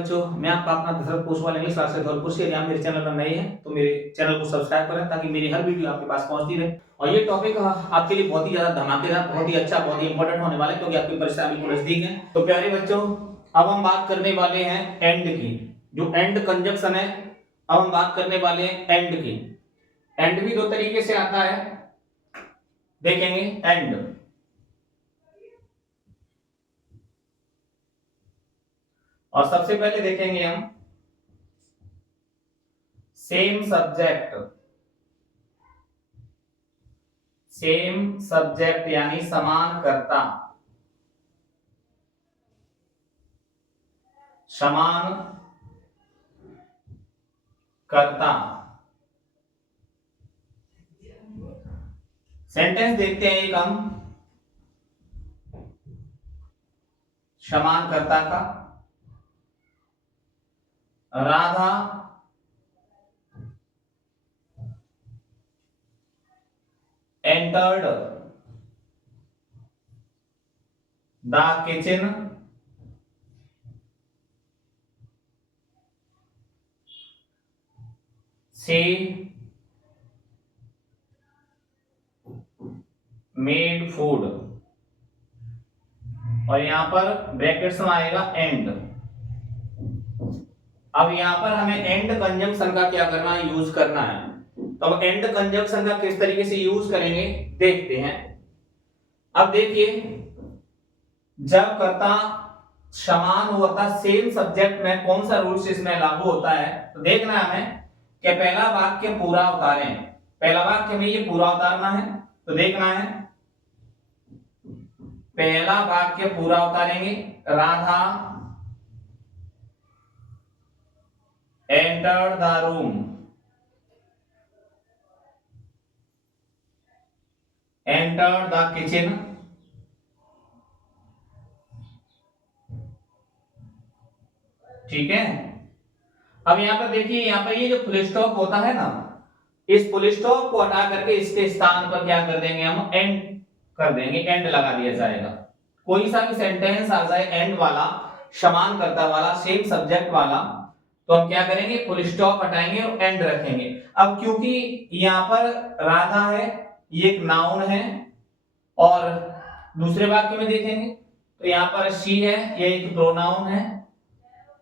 बच्चों, मैं आपका अपना दशरथ पोस्टवाल इंग्लिश क्लास से धौलपुर से। यदि आप मेरे चैनल पर नए हैं तो मेरे चैनल को सब्सक्राइब करें ताकि मेरी हर वीडियो आपके पास पहुंचती रहे। और ये टॉपिक आपके लिए बहुत ही ज्यादा धमाकेदार, बहुत ही अच्छा, बहुत ही इंपॉर्टेंट होने वाला है क्योंकि आपकी परीक्षा बिल्कुल नजदीक है। तो प्यारे बच्चों, अब हम बात करने वाले हैं एंड की। जो एंड कंजंक्शन है, अब हम बात करने वाले हैं एंड की। एंड भी दो तरीके से आता है, देखेंगे एंड। और सबसे पहले देखेंगे हम सेम सब्जेक्ट। सेम सब्जेक्ट यानी समान कर्ता, समान कर्ता। सेंटेंस देखते हैं एक हम समान कर्ता का। Radha entered the kitchen she made food। और यहां पर ब्रैकेट्स में आएगा एंड। अब यहां पर हमें एंड कंजंक्शन का क्या करना है, यूज करना है। तो अब एंड कंजंक्शन का किस तरीके से यूज करेंगे देखते हैं। अब देखिए, जब कर्ता समान होता सेम सब्जेक्ट में कौन सा रूल्स इसमें लागू होता है, तो देखना है हमें कि पहला वाक्य पूरा उतारें। पहला वाक्य में ये पूरा उतारना है, तो देखना है पहला वाक्य पूरा उतारेंगे। Radha entered the room, entered the kitchen, ठीक है। अब यहां पर देखिए, यहां पर ये जो फुल स्टॉप होता है ना, इस फुल स्टॉप को हटा करके इसके स्थान पर क्या कर देंगे, हम एंड कर देंगे, एंड लगा दिया जाएगा। कोई सा भी सेंटेंस आ जाए एंड वाला, समान कर्ता वाला, सेम सब्जेक्ट वाला, तो हम क्या करेंगे, फुल स्टॉप हटाएंगे और एंड रखेंगे। अब क्योंकि यहां पर राधा है, ये एक नाउन है, और दूसरे वाक्य में देखेंगे तो यहां पर शी है, ये एक प्रोनाउन है,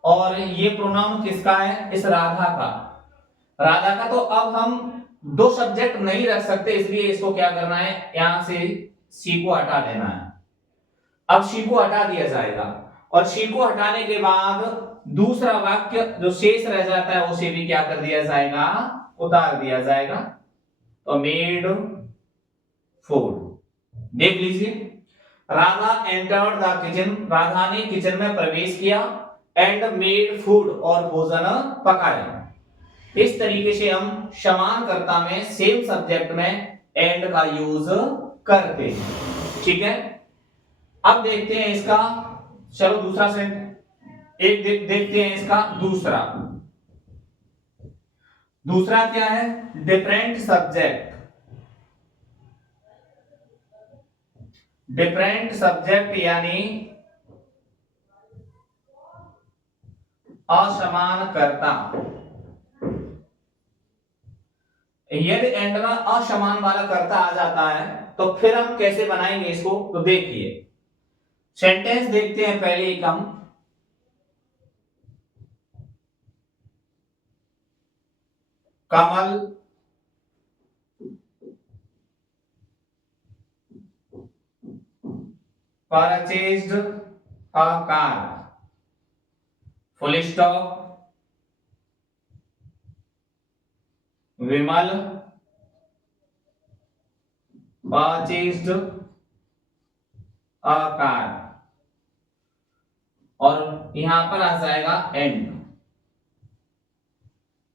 और ये प्रोनाउन किसका है, इस राधा का, राधा का। तो अब हम दो सब्जेक्ट नहीं रख सकते, इसलिए इसको क्या करना है, यहां से सी को हटा देना है। अब सी को हटा दिया जाएगा, और सी को हटाने के बाद दूसरा वाक्य जो शेष रह जाता है उसे भी क्या कर दिया जाएगा, उतार दिया जाएगा। तो मेड फूड, देख लीजिए, Radha entered the kitchen, Radha ने किचन में प्रवेश किया, एंड मेड फूड, और भोजन पकाया। इस तरीके से हम समान कर्ता में सेम सब्जेक्ट में एंड का यूज करते हैं, ठीक है। अब देखते हैं इसका, चलो दूसरा सेंट एक देखते हैं इसका दूसरा। दूसरा क्या है, डिफरेंट सब्जेक्ट। डिफरेंट सब्जेक्ट यानी असमान कर्ता। यदि एंड में असमान वाला कर्ता आ जाता है तो फिर हम कैसे बनाएंगे इसको, तो देखिए सेंटेंस देखते हैं पहले एक हम। Kamal purchased a car, full stop. Vimal purchased a car, और यहां पर आ जाएगा एंड।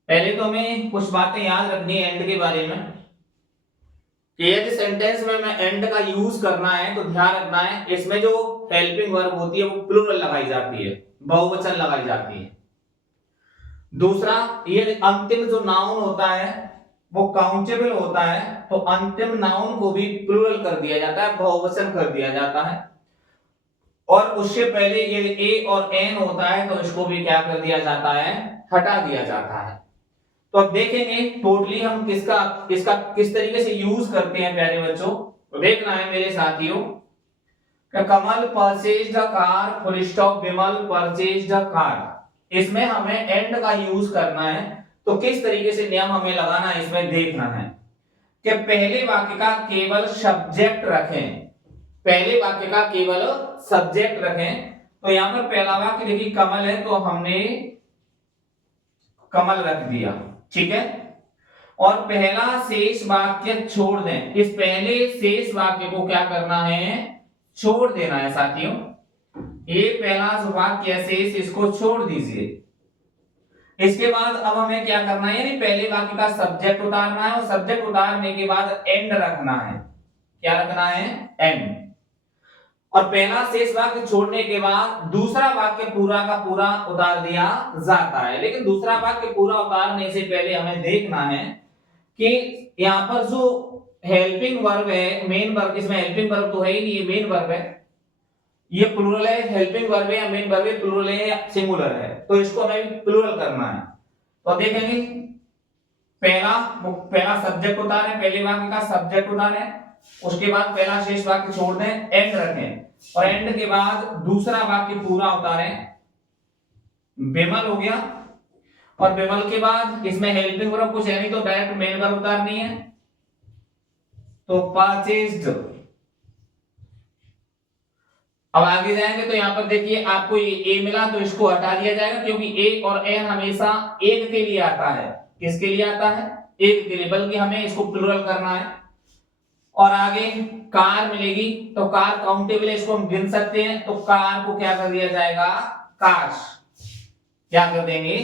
पहले तो हमें कुछ बातें याद रखनी है एंड के बारे में, कि यदि सेंटेंस में मैं एंड का यूज करना है तो ध्यान रखना है इसमें जो हेल्पिंग वर्ब होती है वो प्लूरल लगाई जाती है, बहुवचन लगाई जाती है। दूसरा, ये अंतिम जो नाउन होता है वो काउंटेबल होता है, तो अंतिम नाउन को भी प्लूरल कर दिया जाता है, बहुवचन कर दिया जाता है। और उससे पहले ये ए और एन होता है तो इसको भी क्या कर दिया जाता है, हटा दिया जाता है। तो अब देखेंगे टोटली हम किसका इसका किस तरीके से यूज करते हैं प्यारे बच्चों। तो देखना है मेरे साथियों, Kamal purchased a car, full stop Vimal purchased a car, इसमें हमें एंड का यूज करना है। तो किस तरीके से नियम हमें लगाना है इसमें देखना है कि पहले वाक्य का केवल सब्जेक्ट रखें, पहले वाक्य का केवल सब्जेक्ट रखें। तो यहां पर पहला वाक्य देखिए कमल है तो हमने कमल रख दिया, ठीक है। और पहला शेष वाक्य छोड़ दें, इस पहले शेष वाक्य को क्या करना है, छोड़ देना है साथियों। ये पहला वाक्य शेष इसको छोड़ दीजिए। इसके बाद अब हमें क्या करना है, यानी पहले वाक्य का सब्जेक्ट उतारना है और सब्जेक्ट उतारने के बाद एंड रखना है। क्या रखना है, एंड। और पहला शेष वाक्य छोड़ने के बाद दूसरा वाक्य पूरा का पूरा उतार दिया जाता है। लेकिन दूसरा वाक्य पूरा उतारने से पहले हमें देखना है कि यहाँ पर जो हेल्पिंग वर्ब है, मेन वर्ब, इसमें हेल्पिंग वर्ब तो है ही नहीं, ये मेन वर्ब है, ये प्लूरल है, हेल्पिंग वर्ब है या मेन वर्ब है, प्लूरल है या सिंगुलर है, तो इसको हमें प्लूरल करना है। तो देखेंगे पहला सब्जेक्ट उतारें, पहले वाक्य का सब्जेक्ट उतारें, उसके बाद पहला शेष वाक्य छोड़ दें, एंड रखें, और एंड के बाद दूसरा वाक्य पूरा उतारें, बेमल हो गया। और बेमल के बाद इसमें हेल्पिंग वर्ब कुछ है नहीं तो डायरेक्ट मेन वर्ब उतारनी है, तो परचेज्ड। अब आगे जाएंगे तो यहां पर देखिए आपको ये ए मिला तो इसको हटा दिया जाएगा, क्योंकि ए और एन हमेशा एक के लिए आता है। किसके लिए आता है, एक के लिए, बल्कि हमें इसको प्लूरल करना है। और आगे कार मिलेगी तो कार काउंटेबल है, इसको हम गिन सकते हैं, तो कार को क्या कर दिया जाएगा, कार्स, क्या कर देंगे,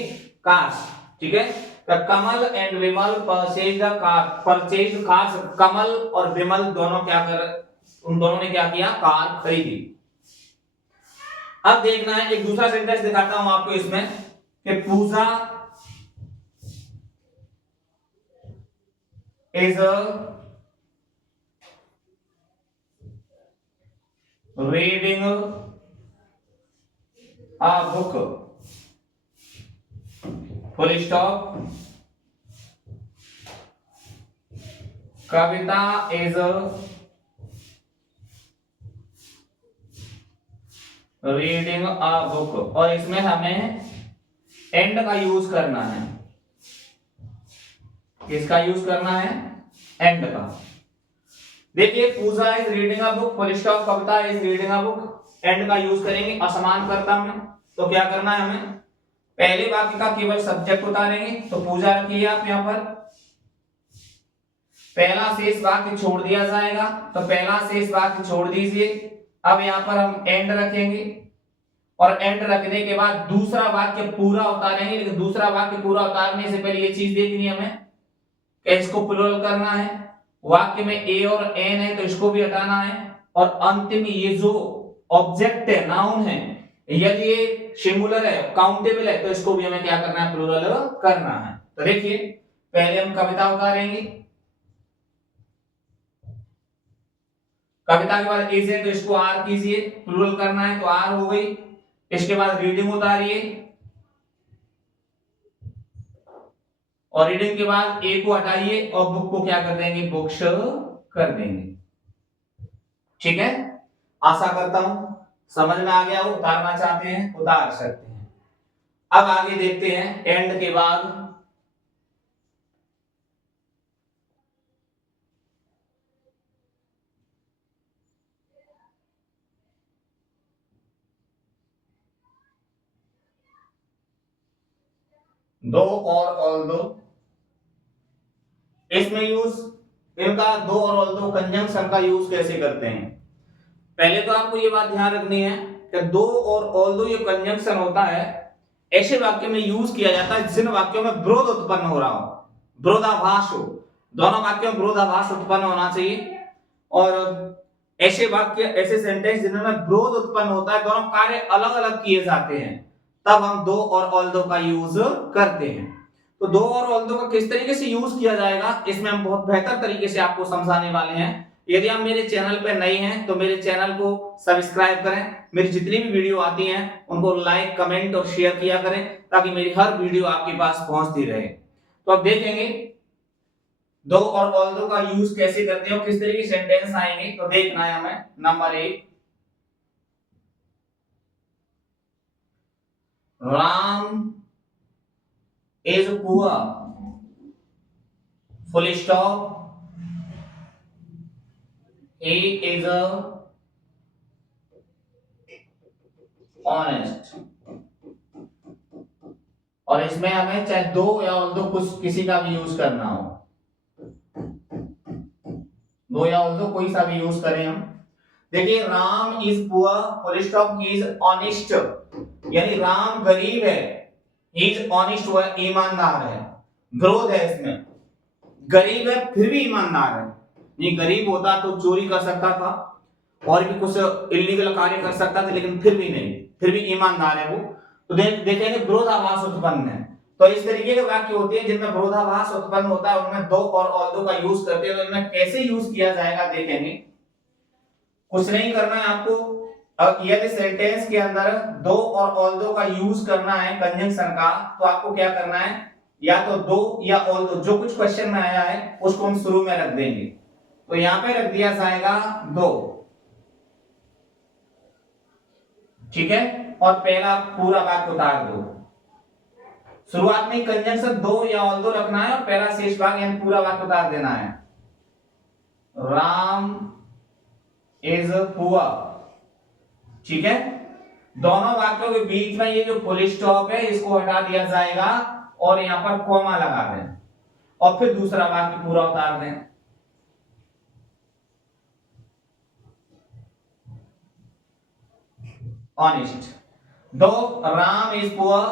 कार्स, ठीक है। तो Kamal and Vimal purchased car, purchased cars, Kamal और विमल दोनों क्या कर, उन दोनों ने क्या किया, कार खरीदी। अब देखना है एक दूसरा सेंटेंस दिखाता हूं आपको इसमें कि Pooja is reading a book, full stop. Kavita is reading a book, और इसमें हमें एंड का यूज करना है। किसका यूज करना है, एंड का। देखिए Pooja is reading a book, full stop, Kavita is reading a book, and का यूज करेंगे असमान कर्ता में। तो क्या करना है हमें, पहले वाक्य का केवल सब्जेक्ट उतारेंगे, तो पूजा रखिए आप यहां पर, पहला शेष वाक्य छोड़ दिया जाएगा, तो पहला शेष वाक्य छोड़ दीजिए। अब यहां पर हम एंड रखेंगे, और एंड रखने के बाद दूसरा वाक्य पूरा उतारेंगे। लेकिन दूसरा वाक्य पूरा उतारने से पहले ये चीज देखनी है हमें कि इसको प्लूरल करना है। वाक्य में ए और एन है तो इसको भी हटाना है, और अंतिम ये जो ऑब्जेक्ट है, नाउन है, यदि ये सिंगुलर है, काउंटेबल है, तो इसको भी हमें क्या करना है, प्लूरल करना है। तो देखिए पहले हम कविता उतारेंगे, कविता के बाद इज है तो इसको आर कीजिए, प्लूरल करना है तो आर हो गई। इसके बाद रीडिंग उतारिए, और रीडिंग के बाद ए को हटाइए और बुक को क्या कर देंगे, बुक्स कर देंगे, ठीक है। आशा करता हूं समझ में आ गया हो, उतारना चाहते हैं उतार सकते हैं। अब आगे देखते हैं एंड के बाद दो और ऑल्दो, इसमें यूज इनका दो और ऑल्दो कंजंक्शन का यूज कैसे करते हैं। पहले तो आपको ये बात ध्यान रखनी है कि दो और ऑल्दो ये कंजंक्शन होता है, ऐसे वाक्य में यूज किया जाता है जिन वाक्यों में विरोध उत्पन्न हो रहा हो, विरोधाभास हो। दोनों वाक्यों में विरोधाभास उत्पन्न होना चाहिए, और ऐसे वाक्य, ऐसे सेंटेंस जिनमें विरोध उत्पन्न होता है, दोनों कार्य अलग अलग किए जाते हैं, तब हम दो और ऑल्दो का यूज करते हैं। तो दो और ऑल्दो का किस तरीके से यूज किया जाएगा, इसमें हम बहुत बेहतर तरीके से आपको समझाने वाले हैं। यदि आप मेरे चैनल पर नए हैं तो मेरे चैनल को सब्सक्राइब करें, मेरी जितनी भी वीडियो आती हैं उनको लाइक, कमेंट और शेयर किया करें ताकि मेरी हर वीडियो आपके पास पहुंचती रहे। तो अब देखेंगे दो और ऑल्दो का यूज कैसे करते हो, किस तरीके के सेंटेंस आएंगे, तो देखना है हमें। Number 1, Ram is poor, full stop, he is honest. और इसमें हमें चाहे दो या ऑल्दो कुछ किसी का भी यूज करना हो, दो या ऑल्दो कोई सा भी यूज करें हम। देखिए Ram is poor, full stop, he is honest, यानी राम गरीब है, ही इज ऑनेस्ट, वह ईमानदार है। ग्रोथ है इसमें, गरीब है फिर भी ईमानदार है। ये गरीब होता तो चोरी कर सकता था और भी कुछ इलीगल कार्य कर सकता था, लेकिन फिर भी नहीं, फिर भी ईमानदार है वो। तो देखेंगे विरोधाभास उत्पन्न है। तो इस तरीके के वाक्य होते हैं जिनमें विरोधाभास उत्पन्न होता है, उनमें दो और ऑल्दो का यूज करते हैं। तो इनमें कैसे यूज किया जाएगा देखेंगे। कुछ नहीं करना है आपको, अब यदि सेंटेंस के अंदर दो और ऑल्दो का यूज करना है कंजंक्शन का, तो आपको क्या करना है, या तो दो या ऑल्दो, जो कुछ क्वेश्चन में आया है उसको हम शुरू में रख देंगे। तो यहां पे रख दिया जाएगा दो, ठीक है, और पहला पूरा वाक्य उतार दो। शुरुआत में कंजंक्शन दो या ऑल्दो रखना है और पहला शेष भाग यानी पूरा वाक्य उतार देना है। राम इज पुअर, ठीक है। दोनों वाक्यों के बीच में ये जो फुल स्टॉप है इसको हटा दिया जाएगा और यहां पर कॉमा लगा दें और फिर दूसरा वाक्य पूरा उतार दें। ऑनेस्ट, दो Ram is poor,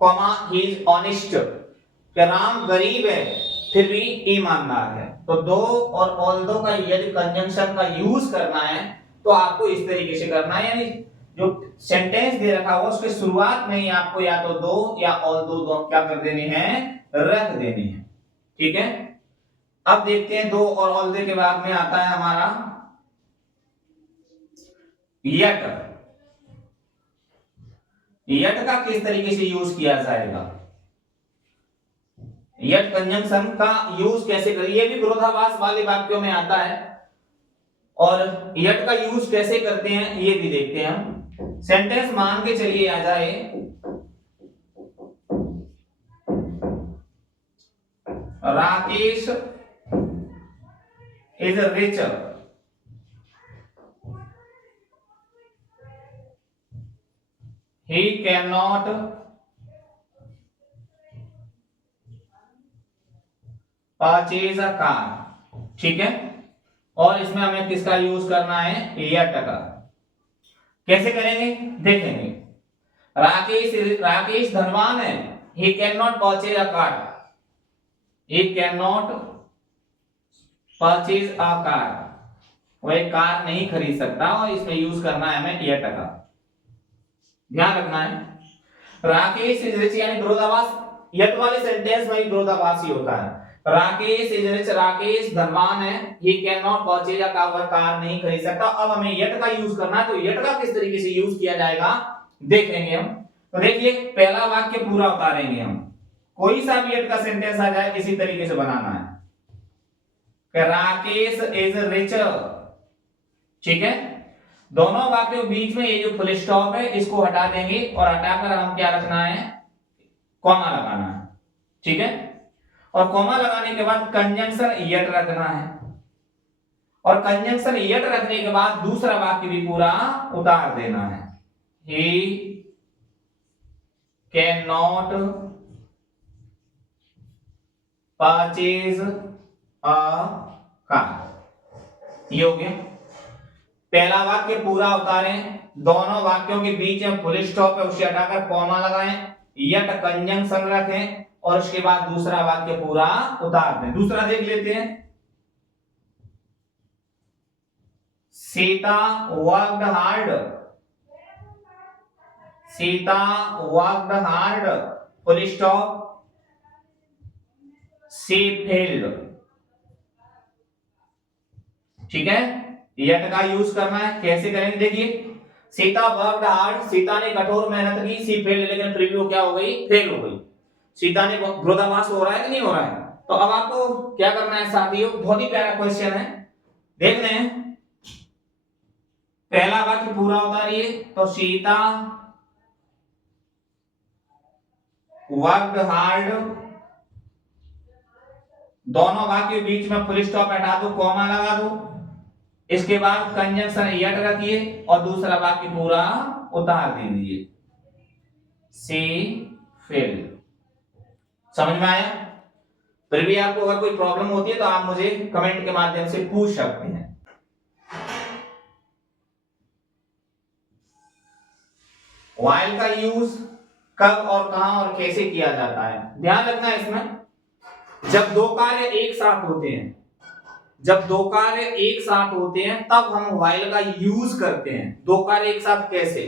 comma he is honest, कि राम गरीब है फिर भी ईमानदार है। तो दो और ऑल्दो का यदि कंजंक्शन का यूज करना है तो आपको इस तरीके से करना है, यानी जो सेंटेंस दे रखा हुआ उसके शुरुआत में ही आपको या तो दो या ऑल्दो दो क्या कर देने हैं, रख देने हैं, ठीक है। अब देखते हैं दो और ऑल्दो के बाद में आता है हमारा यट। यट का किस तरीके से यूज किया जाएगा, यट कंजंक्शन का यूज कैसे करें, ये भी विरोधाभास वाले वाक्यों में आता है और यट का यूज कैसे करते हैं ये भी देखते हैं हम। सेंटेंस मान के चलिए आ जाए, Rakesh is rich, he cannot purchase a car, ठीक है। और इसमें हमें किसका यूज करना है, यट का। कैसे करेंगे देखेंगे। राकेश धनवान है, he cannot purchase a car, he cannot purchase a car, वह कार नहीं खरीद सकता और इसमें यूज करना है हमें यट का, ध्यान रखना है। राकेश इज रिच यानी विरोधाभास, यट वाले सेंटेंस में विरोधाभास ही होता है। राकेश इज रिच, राकेश धनवान है, he cannot purchase a car, वह कार नहीं खरीद सकता। अब हमें यट का यूज करना है, तो यट का किस तरीके से यूज किया जाएगा देखेंगे हम। तो देखिए पहला वाक्य पूरा उतारेंगे हम, कोई सा भी यट का सेंटेंस आ जाए इसी तरीके से बनाना है कि राकेश इज रिच, ठीक है। दोनों वाक्यों के बीच में ये जो फुल स्टॉप है इसको हटा देंगे और हटाकर हम क्या रखना है, कॉमा लगाना है, ठीक है। और कॉमा लगाने के बाद कंजंक्शन यट रखना है और कंजंक्शन यट रखने के बाद दूसरा वाक्य भी पूरा उतार देना है। He can not purchase a car, ये हो गया। पहला वाक्य पूरा उतारें, दोनों वाक्यों के बीच में फुल स्टॉप है उसे हटाकर कॉमा लगाएं, यट कंजंक्शन रखें और उसके बाद दूसरा वाक्य पूरा उतार दें। दूसरा देख लेते हैं, Sita worked hard, Sita worked hard, full stop, she failed, ठीक है, यट का यूज करना है। कैसे करेंगे देखिए, सीता वर्कड हार्ड, सीता ने कठोर मेहनत की, सी फेल्ड, लेकिन फिर भी वो क्या हो गई, फेल हो गई। सीता ने विरोधाभास हो रहा है कि नहीं हो रहा है? तो अब आपको क्या करना है साथियों, बहुत ही प्यारा क्वेश्चन है, देख लें। पहला वाक्य पूरा उतारिए, तो सीता वर्कड हार्ड, दोनों वाक्य के बीच में फुल स्टॉप हटा दो, कॉमा लगा दो, इसके बाद कंजंक्शन यट रखिए और दूसरा वाक्य पूरा उतार दीजिए, सी फेल्ड। समझ में आया? फिर भी आपको अगर कोई प्रॉब्लम होती है तो आप मुझे कमेंट के माध्यम से पूछ सकते हैं। व्हाइल का यूज कब और कहां और कैसे किया जाता है, ध्यान रखना है इसमें। जब दो कार्य एक साथ होते हैं, जब दो कार्य एक साथ होते हैं तब हम व्हाइल का यूज करते हैं। दो कार्य एक साथ कैसे,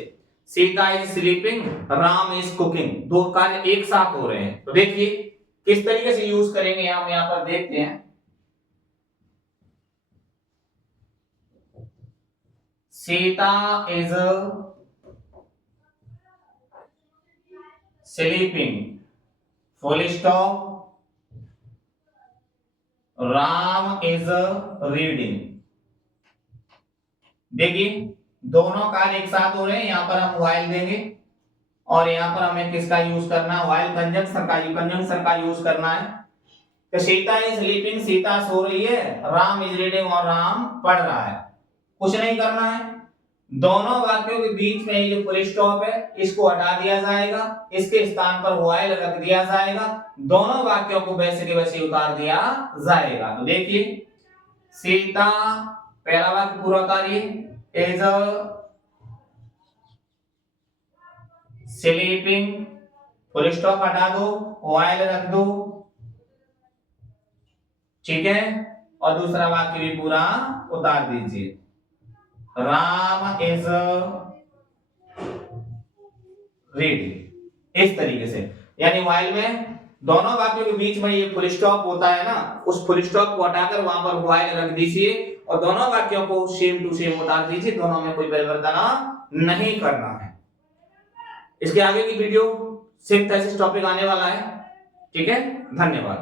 Sita is sleeping, Ram is cooking, दो कार्य एक साथ हो रहे हैं, तो देखिए किस तरीके से यूज करेंगे हम यहां पर देखते हैं। Sita is sleeping, full stop, Ram is reading. देखिए दोनों कार्य एक साथ हो रहे हैं, यहां पर हम व्हाइल देंगे और यहां पर हमें किसका यूज करना है, व्हाइल कंजंक्शन का यूज करना है। तो सीता इज स्लीपिंग, सीता सो रही है, राम इज रीडिंग और राम पढ़ रहा है। कुछ नहीं करना है, दोनों वाक्यों के बीच में ये जो फुल स्टॉप है इसको हटा दिया जाएगा, इसके स्थान पर व्हाइल रख दिया जाएगा, दोनों वाक्यों को वैसे के वैसे उतार दिया जाएगा। तो देखिए सीता, पहला वाक्य पूरा उतारिए, इज स्लीपिंग, फुल स्टॉप हटा दो, व्हाइल रख दो, ठीक है, और दूसरा वाक्य भी पूरा उतार दीजिए, राम इज रीडिंग। इस तरीके से, यानी व्हाइल में दोनों वाक्यों के बीच में ये फुल स्टॉप होता है ना, उस फुल स्टॉप को हटाकर वहां पर व्हाइल रख दीजिए और दोनों वाक्यों को सेम टू सेम उतार दीजिए, दोनों में कोई परिवर्तन नहीं करना है। इसके आगे की वीडियो सिर्फ टॉपिक आने वाला है, ठीक है, धन्यवाद।